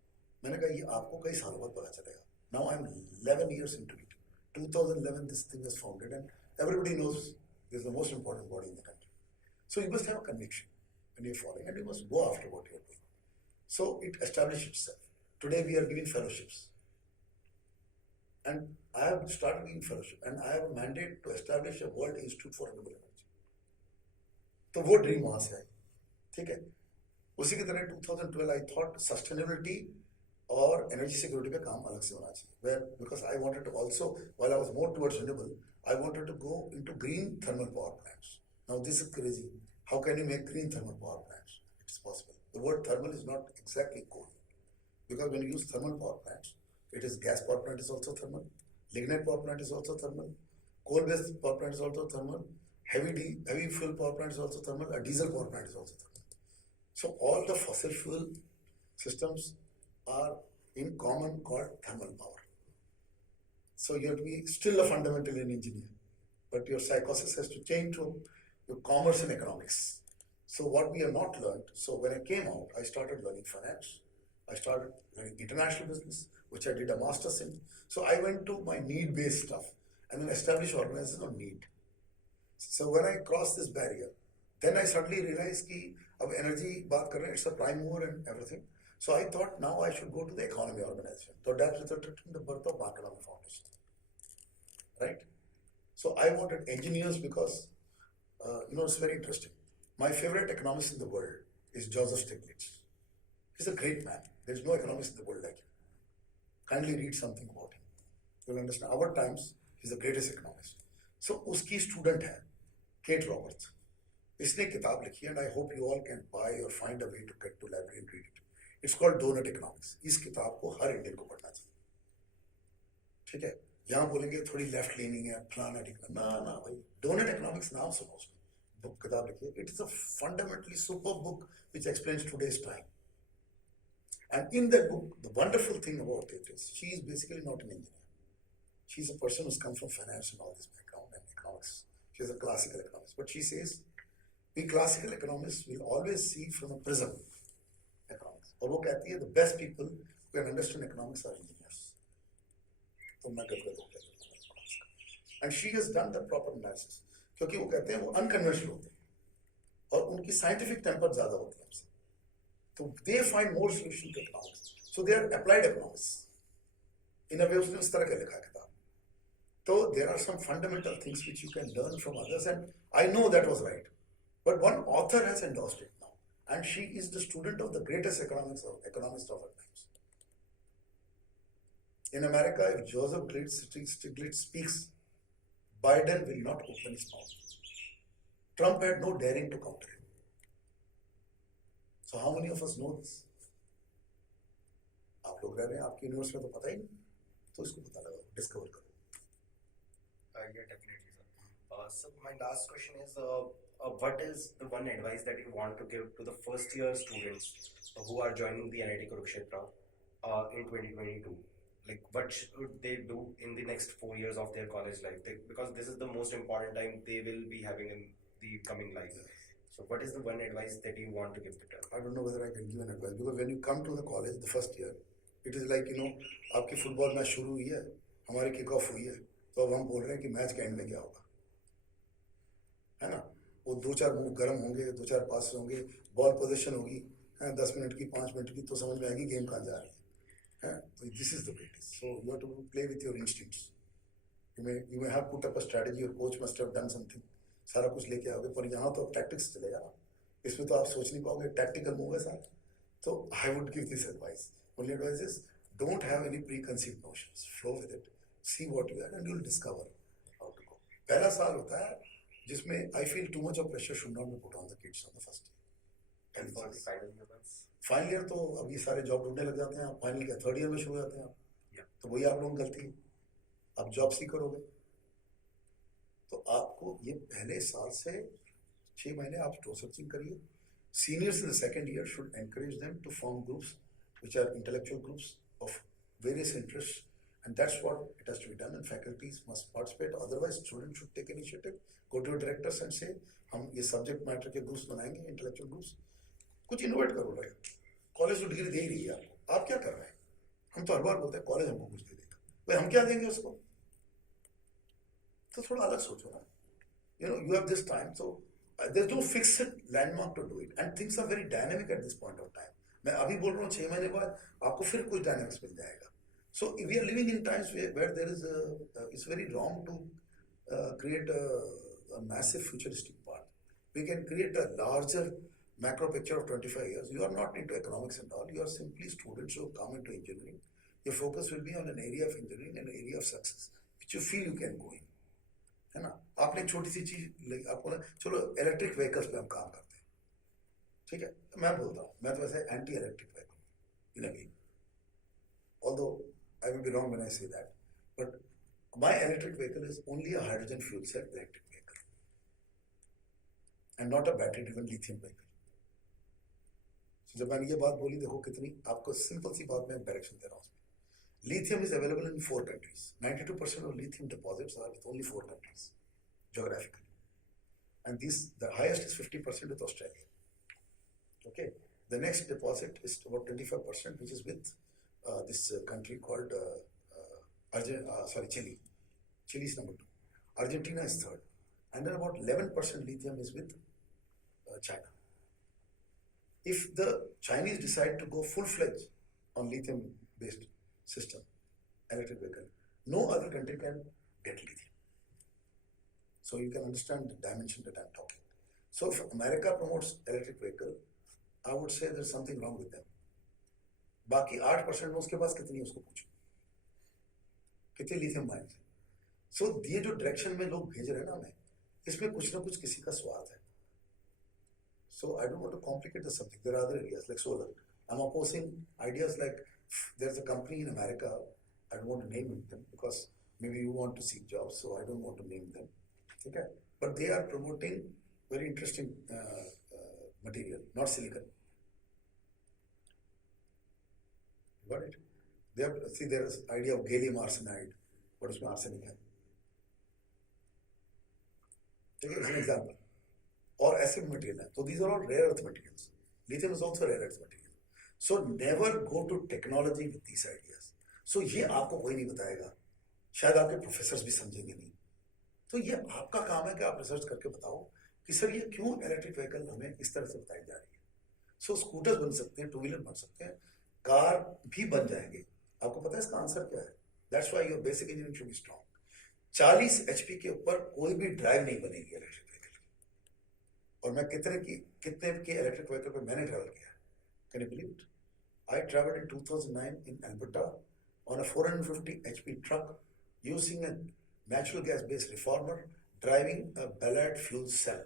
मैंने कहा ये आपको कई सालों बाद पता चलेगा. Now I am 11 years into it. 2011 this thing was founded and everybody knows this is the most important body in the country. So you must have a conviction when you're following and you must go after what you're doing. So it established itself. Today we are giving fellowships. And I have started giving fellowship and I have a mandate to establish a World Institute for Renewable Energy. तो वो dream वहां से आई. ठीक है. उसी की तरह 2012 I thought sustainability और energy security पे काम अलग से होना चाहिए. Where because I wanted to also, while I was more towards renewable, I wanted to go into green thermal power plants. Now this is crazy. How can you make green thermal power plants? It's possible. The word thermal is not exactly cool. Because when you use thermal power plants, it is gas power plant is also thermal, lignite power plant is also thermal, coal-based power plant is also thermal, heavy fuel power plant is also thermal, a diesel power plant is also thermal. So all the fossil fuel systems are in common called thermal power. So you have to be still a fundamental in engineer, but your psychosis has to change to your commerce and economics. So what we have not learned, so when I came out, I started learning finance, I started learning international business, which I did a master's in. So I went to my need-based stuff and then established organization on need. So when I crossed this barrier, then I suddenly realized that अब energy बात कर रहे हैं, it's a prime mover and everything. So I thought now I should go to the economy organization. So that resulted in the birth of Economic Foundation. Right? So I wanted engineers because, it's very interesting. My favorite economist in the world is Joseph Stiglitz. He's a great man. There's no economist in the world like him. Kindly read something about him. You'll understand. Our times, he's the greatest economist. So uski student hai, Kate Roberts. इसने किताब लिखी and I hope you all can buy or find a way to get to library and read it. It's called Donut Economics. इस किताब को हर Indian को पढ़ना चाहिए. ठीक है. यहाँ बोलेंगे थोड़ी लेफ्ट लीनिंग है, फलाना ढिकना. ना भाई. Donut Economics नाम सुनो उसमें. बुक किताब लिखी है. It is a fundamentally superb book which explains today's time. And in that book, the wonderful thing about it is she is basically not an engineer. She's a person who's come from finance and all this background and economics. She's a classical economist. But she says, we classical economists will always see from a prism economics. और वो कहती है, the best people who can understand economics are engineers. तो मैं गदगद हो गया. And she has done the proper analysis. क्योंकि वो कहते हैं वो unconventional होते हैं और उनकी scientific temper ज़्यादा होती है हमसे. So they find more solution to economics. So they are applied economists. In a way, उसने उस तरह का लिखा किताब. So there are some fundamental things which you can learn from others, and I know that was right. But one author has endorsed it now, and she is the student of the greatest economist of our times. In America, if Joseph Stiglitz speaks, Biden will not open his mouth. Trump had no daring to counter him. So how many of us know this? आप लोग रह रहे हैं, आपकी universe में तो पता ही नहीं, तो इसको पता लगाओ, डिस्कवर करो. Yeah, definitely, sir. So my last question is, what is the one advice that you want to give to the first year students who are joining the NIT Kurukshetra in 2022? Like, what should they do in the next 4 years of their college life? Because this is the most important time they will be having in the coming life. So what is the one advice that you want to give to them? I don't know whether I can give an advice, because when you come to the college, the first year, it is like, आपकी football match शुरू हुई है, हमारी kick off हुई है, तो अब हम बोल रहे हैं कि मैच के एंड में क्या होगा, है ना? वो 2-4 मूव गर्म होंगे, 2-4 पास होंगे, बॉल पोजीशन होगी, 10 मिनट की, 5 मिनट की, तो समझ में आएगी गेम कहाँ जा रही है. So this is the way it is. So you have to play with your instincts. You may have put up a strategy, your coach must have done something. सारा कुछ लेके आओगे, पर यहाँ तो टैक्टिक्स चलेगा ना. इसमें तो आप सोच नहीं पाओगे, टैक्टिकल मूव है सारा. So I would give this advice. Only advice is, don't have any preconceived notions. Flow with it. See what you are, and you'll discover how to go. पहला साल होता है जिसमें I feel too much of pressure should not be put on the kids on the first year. And for the final year ones? Final year तो अब ये सारे job ढूंढने लग जाते हैं. आप फाइनल के 3rd ईयर में शुरू हो जाते हैं आप. तो वही आप लोगों की गलती है. आप जॉब सी करोगे तो आपको ये पहले साल से 6 महीने आप स्टोर सर्चिंग करिए. Seniors in the 2nd year should encourage them to form groups which are intellectual groups of various interests, And that's what it has to be done, and faculties must participate. Otherwise, students should take initiative, go to your directors and say, हम ये subject matter के groups बनाएंगे, intellectual groups. कुछ innovate करो भाई. College तो degree दे ही रही है आपको, आप क्या कर रहे हैं? हम तो हर बार बोलते हैं कॉलेज हमको कुछ दे देगा, भाई हम क्या देंगे उसको? तो थोड़ा अलग सोचो ना. You have this time, so there's no fixed landmark to do it, and things are very dynamic at this point of time. मैं अभी बोल रहा हूँ 6 महीने बाद आपको फिर कुछ dynamics मिल जाएगा. So we are living in times where there is it's very wrong to create a massive futuristic path. We can create a larger macro picture of 25 years. You are not into economics and all. You are simply students who come into engineering. Your focus will be on an area of engineering, an area of success, which you feel you can go in. है ना? आपने एक छोटी सी चीज आपको ना, चलो electric vehicles पे हम काम करते हैं, ठीक है? मैं बोलता हूँ, मैं तो वैसे anti electric vehicle in a way, although I will be wrong when I say that, but my electric vehicle is only a hydrogen fuel cell electric vehicle and not a battery driven lithium vehicle. So जब मैंने ये बात बोली, देखो कितनी आपको simple सी बात में डायरेक्शन दे रहा हूँ. Lithium is available in 4 countries. 92% of lithium deposits are with only 4 countries, geographically. And the highest is 50% with Australia. Okay. The next deposit is about 25%, which is with this country called Chile. Chile is number 2. Argentina is 3rd. And then about 11% lithium is with China. If the Chinese decide to go full-fledged on lithium-based system, electric vehicle, no other country can get lithium. So you can understand the dimension that I'm talking. So if America promotes electric vehicle, I would say there's something wrong with them. बाकी 8% में उसके पास कितनी है उसको पूछो, कितने lithium mines है. सो ये जो डायरेक्शन में लोग भेज रहे हैं ना हमें, इसमें कुछ ना कुछ किसी का स्वार्थ है. So I don't want to complicate the subject. There are other areas like solar. I'm opposing ideas like there's a company in America, I don't want to name them because maybe you want to seek jobs, so I don't want to name them. Okay? But they are promoting very interesting material, not silicon. Got it? There is idea of gallium arsenide, but it's not arsenic. Take it as an example. Or acid material. So these are all rare earth materials. Lithium is also rare earth material. So never go to technology with these ideas. So ये आपको कोई नहीं बताएगा, शायद आपके professors भी समझेंगे नहीं. तो ये आपका काम है कि आप रिसर्च करके बताओ कि सर ये क्यों इलेक्ट्रिक व्हीकल हमें इस तरह से बताई जा रही है. सो स्कूटर्स बन सकते हैं, 2 व्हीलर बन सकते हैं, कार भी बन जाएंगे. आपको पता है इसका आंसर क्या है? That's why your basic engineering should be strong. 40 HP के ऊपर कोई भी ड्राइव नहीं बनेगी इलेक्ट्रिक व्हीकल. और मैं कितने के इलेक्ट्रिक व्हीकल पे मैंने ट्रैवल किया. Can you believe it? I traveled in 2009 in Alberta on a 450 HP truck using a natural gas-based reformer, driving a Ballard fuel cell.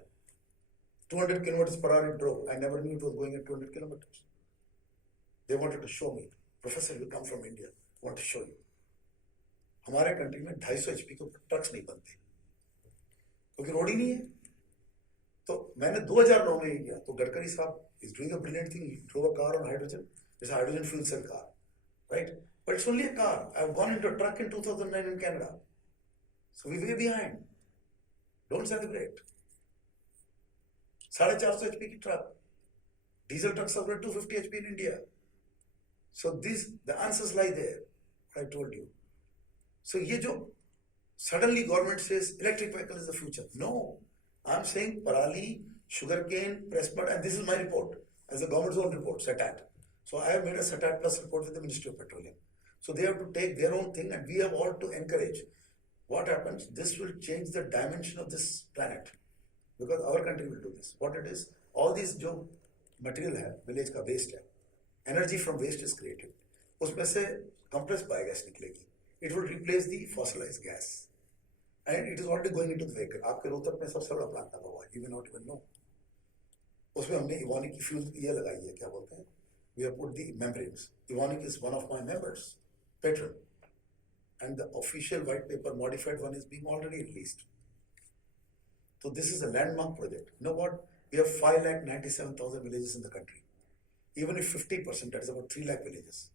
200 kilometers per hour it drove. I never knew it was going at 200 kilometers. They wanted to show me. Professor, you come from India. I want to show you. हमारे country में 250 HP के trucks नहीं बनते क्योंकि road ही नहीं है. तो मैंने 2009 में ही किया. तो गडकरी साहब is doing a brilliant thing. He drove a car on hydrogen. It's a hydrogen fuel cell car, right? But it's only a car. I've gone into a truck in 2009 in Canada. So we're way behind. Don't celebrate. 450 HP की truck. Diesel trucks are 250 HP in India. So the answers lie there. I told you. So ये जो suddenly government says electric vehicle is the future. No. I'm saying parali, sugarcane, press mud, and this is my report as the government's own report, SATAT. So I have made a SATAT plus report with the Ministry of Petroleum. So they have to take their own thing, and we have all to encourage. What happens? This will change the dimension of this planet because our country will do this. What it is, all these जो material है, village का waste है, energy from waste is created. उसमें से compressed biogas निकलेगी. It will replace the fossilized gas. And it is already going into the vehicle. आपके रोहतक में सबसे बड़ा प्लांट लगा हुआ है. You may not even know. उसमें हमने इवोनिक की फ्यूल ये लगाई है, क्या बोलते हैं? We have put the membranes. Evonik is one of my members, patron. And the official white paper modified one is being already released. So this is a landmark project. You know what? We have 5,97,000 villages in the country. Even if 50%, that is about 3 lakh villages,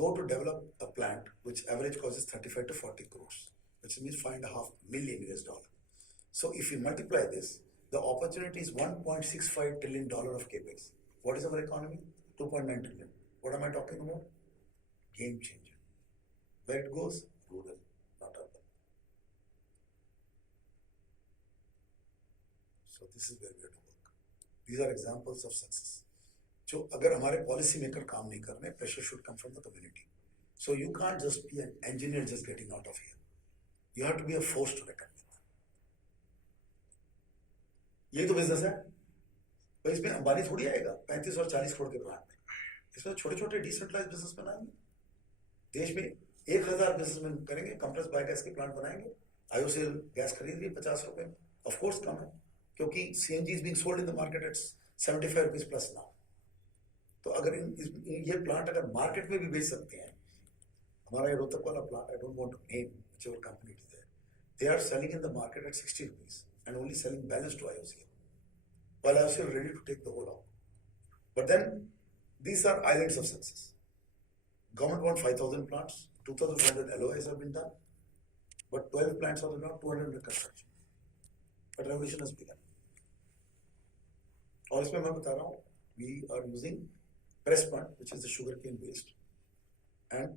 go to develop a plant which average cost is 35 to 40 crores, which means $5.5 million US dollar. So if you multiply this, the opportunity is $1.65 trillion of capex. What is our economy? 2.9 trillion. What am I talking about? Game changer. Where it goes? Rural, not urban. So this is where we have to work. These are examples of success. So अगर हमारे policy maker काम नहीं कर रहे, pressure should come from the community. So you can't just be an engineer just getting out of here. You have to be a force to reckon with. ये तो business है, पर इसमें अंबानी थोड़ी आएगा 35 और 40 करोड़ के प्लांट में. इसमें छोटे छोटे डिसेंट्रलाइज बिजनेस बनाएंगे. देश में 1000 बिजनेसमैन करेंगे, कंप्रेस्ड बायोगैस के प्लांट बनाएंगे. आईओसीएल गैस खरीद रही है 50 रुपए में. ऑफ कोर्स कम है, क्योंकि CNG is being sold in the market eight 75 rupees plus now. तो अगर ये प्लांट अगर मार्केट में भी बेच सकते हैं, हमारा ये रोहतक वाला plant, I don't want to name whichever company it is there, they are selling in the market at 60 rupees and only selling balance to IOCL, while IOCL ready to take the whole out. But then these are islands of success. Government wants 5,000 plants, 2,500 LOIs have been done, but 12 plants are now 200 under construction. But revolution has begun. और इसमें मैं बता रहा हूँ, we are using press mud, which is the sugarcane waste, and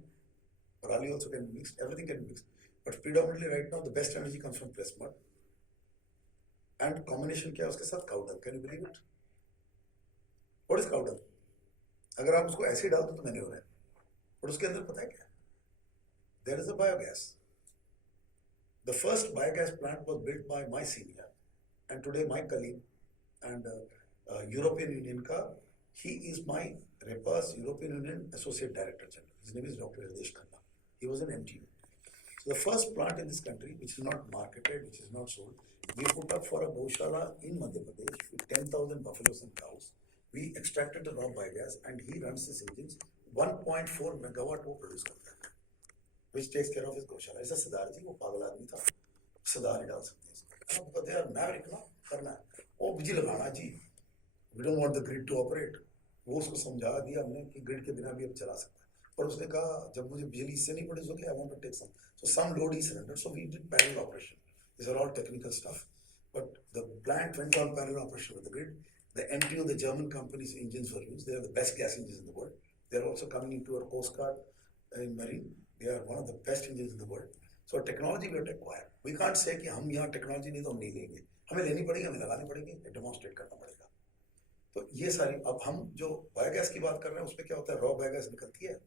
parali also can be mixed. Everything can be mixed, but predominantly right now the best energy comes from press mud. And combination क्या है उसके साथ? cow dung. Can you believe it? What is cow dung? अगर आप उसको ऐसे डाल दो तो मैंने हो रहा है, और उसके अंदर पता है क्या? There is a biogas. The first biogas plant was built by my senior, and today my colleague and European Union का, he is my REPA's European Union Associate Director General. His name is Dr. Hridesh Khanna. He was an MTU. So the first plant in this country, which is not marketed, which is not sold, we put up for a Goshala in Madhya Pradesh with 10,000 buffaloes and cows. We extracted the raw biogas and he runs his engines. 1.4 megawatt वो produce करता है, which takes care of his Goshala. ऐसा सरदार जी, वो पागल आदमी था, सरदार ही डाल सकते हैं इसको. हम कहते हैं यार मैवरिक ना करना है, वो बिजली लगाना जी. We don't want the grid to operate. वो उसको समझा दिया हमने कि ग्रिड के बिना भी अब चला सकता है. पर उसने कहा जब मुझे बिजली इससे नहीं प्रोड्यूस होगी, I want to take some. So some load he surrendered. So we did parallel operation. These are all technical stuff. But the plant went on parallel operation with the grid. The MTU, the German company's engines were used. They are the best gas engines in the world. They are also coming into our Coast Guard in Marine. They are one of the best engines in the world. So technology we have to acquire. We can't say कि हम यहाँ technology नहीं तो हम नहीं लेंगे. हमें लेनी पड़ेगी, हमें लगानी पड़ेगी, demonstrate करना पड़ेगा. तो ये सारी, अब हम जो बायोगैस की बात कर रहे हैं उसमें क्या होता है? Raw biogas निकलती है.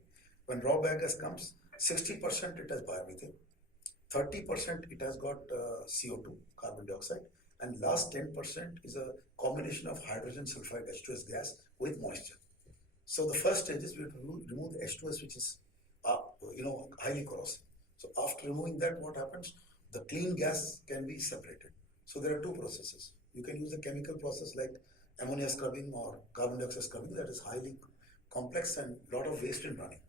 When raw biogas comes, 60% it has biomethane, 30% it has got CO2, carbon dioxide, and last 10% is a combination of hydrogen sulfide H2S gas with moisture. So the first stage is we have to remove the H2S, which is highly corrosive. So after removing that, what happens? The clean gas can be separated. So there are two processes. You can use a chemical process like ammonia scrubbing or carbon dioxide scrubbing, that is highly complex and lot of waste in running.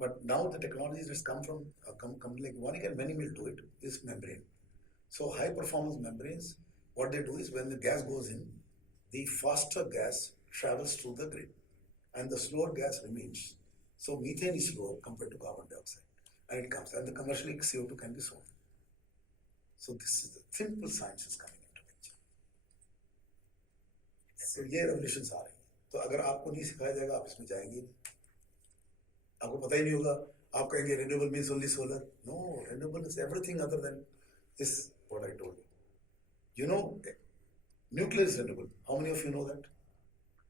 But now the technologies that come from a company like one and many will do it is membrane. So high performance membranes, what they do is when the gas goes in, the faster gas travels through the grid and the slower gas remains. So methane is slower compared to carbon dioxide, and it comes, and the commercially CO2 can be sold. So this is the simple science is coming into picture. So ये revolutions आ रही हैं. तो अगर आपको नहीं सिखाया जाएगा आप इसमें जाएंगे नहीं. आपको पता ही नहीं होगा, आप कहेंगे renewable means only solar. No, renewable is everything other than this. What I told you. You know, nuclear is renewable. How many of you know that?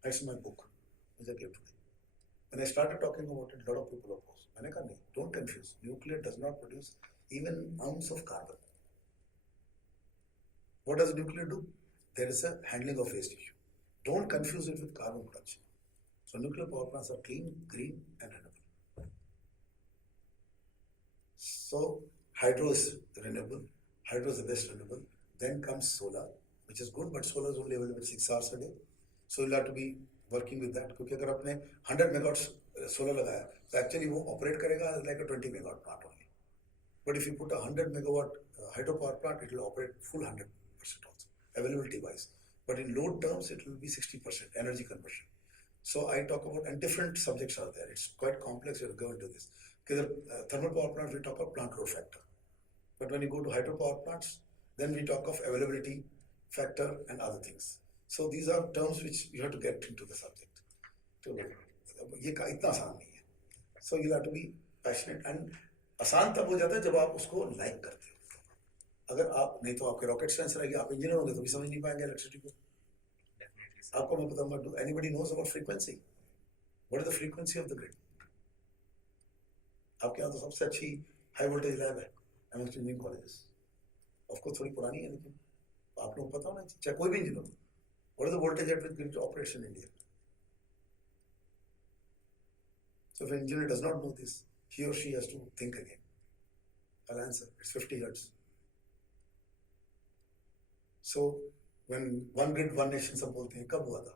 That's in my book, which I gave today. When I started talking about it, a lot of people opposed. मैंने कहा नहीं, don't confuse. Nuclear does not produce even ounce of carbon. What does nuclear do? There is a handling of waste issue. Don't confuse it with carbon production. So nuclear power plants are clean, green, and renewable. So hydro is renewable. Hydro is the best renewable. Then comes solar, which is good, but solar is only available 6 hours a day. So you'll have to be working with that. क्योंकि अगर आपने 100 megawatts solar लगाया, तो actually वो operate करेगा like a 20 megawatt plant only. But if you put a 100 megawatt hydropower plant, it will operate full 100% also, availability wise. But in load terms, it will be 60% energy conversion. So I talk about, and different subjects are there. It's quite complex. You'll go into this. Because thermal power plants, we talk of plant load factor. But when you go to hydropower plants, then we talk of availability factor and other things. So these are terms which you have to get into the subject. So you have to be passionate, and आसान तब हो जाता है जब आप उसको like करते हो. अगर आप नहीं तो आपके रॉकेट साइंस रहेगी, आप इंजीनियर होंगे तो भी समझ नहीं पाएंगे इलेक्ट्रिसिटी को. आपको मैं बताऊंगा, do anybody knows about frequency? What is the frequency of the grid? आपके यहाँ तो सबसे अच्छी हाई वोल्टेज लैब है amongst engineering colleges. Of course थोड़ी पुरानी है, लेकिन आप लोगों को पता होना चाहिए, चाहे कोई भी इंजीनियर हो. What is the voltage at which grid operates in India? So if an engineer does not know this, he or she has to think again. I'll answer. It's 50 hertz. So when one grid, one nation सब बोलते हैं, कब हुआ था?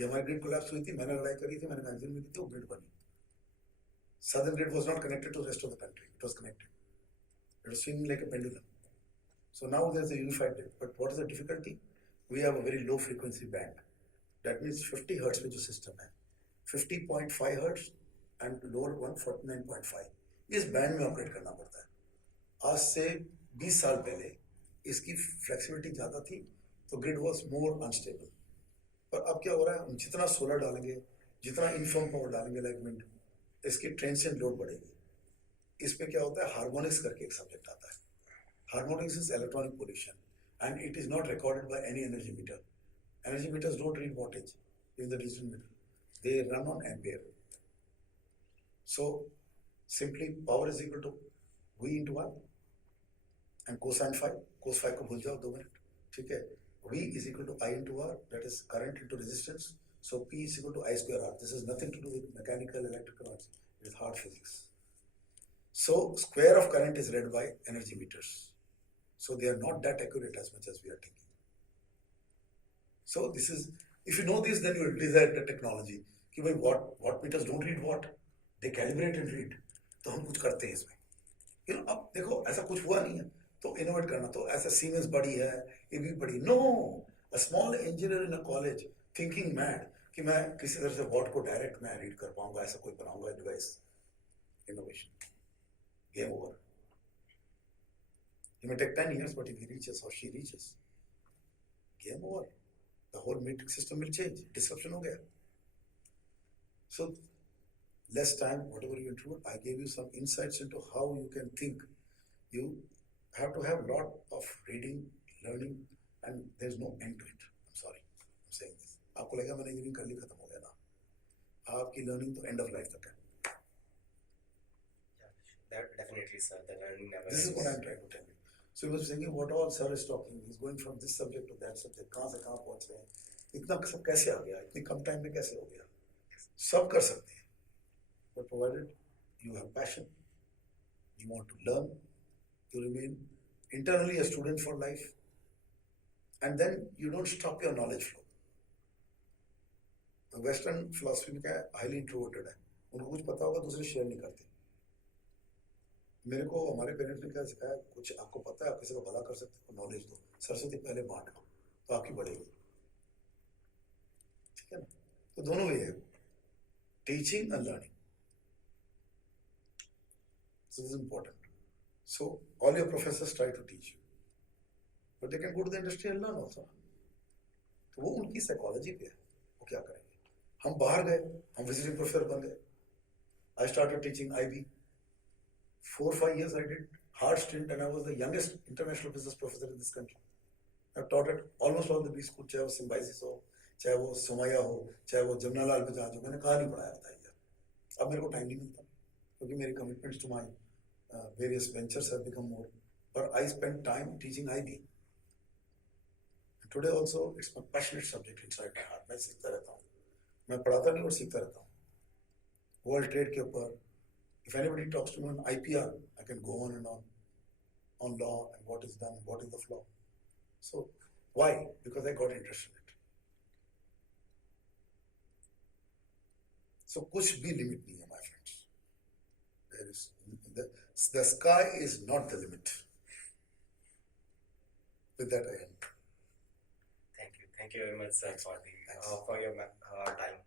ये हमारी grid collapse हुई थी, मैंने लड़ाई करी थी, मैंने मैगजीन में दी थी, वो grid बनी. Southern grid was not connected to the rest of the country. It was connected. It was swinging like a pendulum. So now there's a unified grid. But what is the difficulty? We have a very low frequency band. That means 50 hertz में जो system है, 50.5 hertz and lower one 49.5. इस band में operate करना पड़ता है. आज से 20 साल पहले इसकी फ्लेक्सिबिलिटी ज़्यादा थी, तो ग्रिड वॉज मोर अनस्टेबल. पर अब क्या हो रहा है, जितना सोलर डालेंगे, जितना इनफॉर्म पावर डालेंगे लाइक विंड, इसकी ट्रांसिएंट लोड बढ़ेगी. इसमें क्या होता है, हार्मोनिक्स करके एक सब्जेक्ट आता है. Harmonics is electronic pollution and it is not recorded by any energy meter. Energy meters don't read wattage in the digital meter. They run on ampere. So simply power is equal to V into I and cosine phi. Cos phi को भूल जाओ 2 minute, ठीक है. V is equal to I into R, that is current into resistance. So P is equal to I square R. This has nothing to do with mechanical, electrical, it is hard physics. So square of current is read by energy meters. So they are not that accurate as much as we are thinking. So this is, if you know this, then you will desire the technology. कि भाई watt meters don't read watt, they calibrate and read. तो हम कुछ करते हैं इसमें. You know, अब देखो ऐसा कुछ हुआ नहीं है, तो innovate करना. तो ऐसा Siemens बड़ी है, ये भी बड़ी. No, a small engineer in a college thinking mad कि मैं किसी तरह से watt को direct मैं read कर पाऊंगा, ऐसा कोई बनाऊंगा device. Innovation. Game over. It may take 10 years, but if he reaches or she reaches, game over. The whole metric system will change. Disruption हो गया. So, less time, whatever you intrude, I gave you some insights into how you can think. You have to have a lot of reading, learning, and there's no end to it. I'm sorry, I'm saying this. आपको लगेगा मैंने engineering कर ली, खत्म हो गया ना. आपकी learning तो end of life तक है. That definitely, sir. The learning never This is ends. what I'm trying to tell you. So he was thinking, what all sir is talking. He's going from this subject to that subject. कहाँ से कहाँ पहुँच रहे हैं? इतना सब कैसे आ गया? इतनी कम टाइम में कैसे हो गया? सब कर सकते हैं. But provided you have passion, you want to learn, you remain internally a student for life, and then you don't stop your knowledge flow. The Western philosophy में क्या है? Highly introverted है. उनको कुछ पता होगा, दूसरे शेयर नहीं करते. मेरे को हमारे पेरेंट्स ने क्या सिखाया, कुछ आपको पता है, आप किसी को भला कर सकते हो, नॉलेज दो. सरस्वती पहले बांट लो तो आपकी बढ़ेगी. ठीक है ना. तो दोनों वे है, teaching and learning. So this is important. So all your professors try to teach you, but they can go to the industry and learn also. तो वो उनकी साइकोलॉजी पे है, वो क्या करेंगे. हम बाहर गए, हम विजिटिंग प्रोफेसर बन गए. I started teaching IB. 4-5 years I did hard stint, and I was the youngest international business professor in this country. I've taught at almost all the B school, चाहे वो सिम्बाइसिस हो, चाहे वो सोमैया हो, चाहे वो जमनालाल बजाज हो. मैंने कहा नहीं पढ़ाया था यार. अब मेरे को टाइम नहीं मिलता क्योंकि मेरी commitments to my various ventures have become more. But I spend time teaching IB. And today also it's my passionate subject inside my heart. मैं सीखता रहता हूँ. मैं पढ़ाता नहीं और सीखता रहता हूँ. World trade के ऊपर. If anybody talks to me on IPR, I can go on and on law and what is done, what is the flaw. So, why? Because I got interested in it. So, कुछ भी limit नहीं है, my friends. There is the sky is not the limit. With that, I end. Thank you very much, sir, for your time.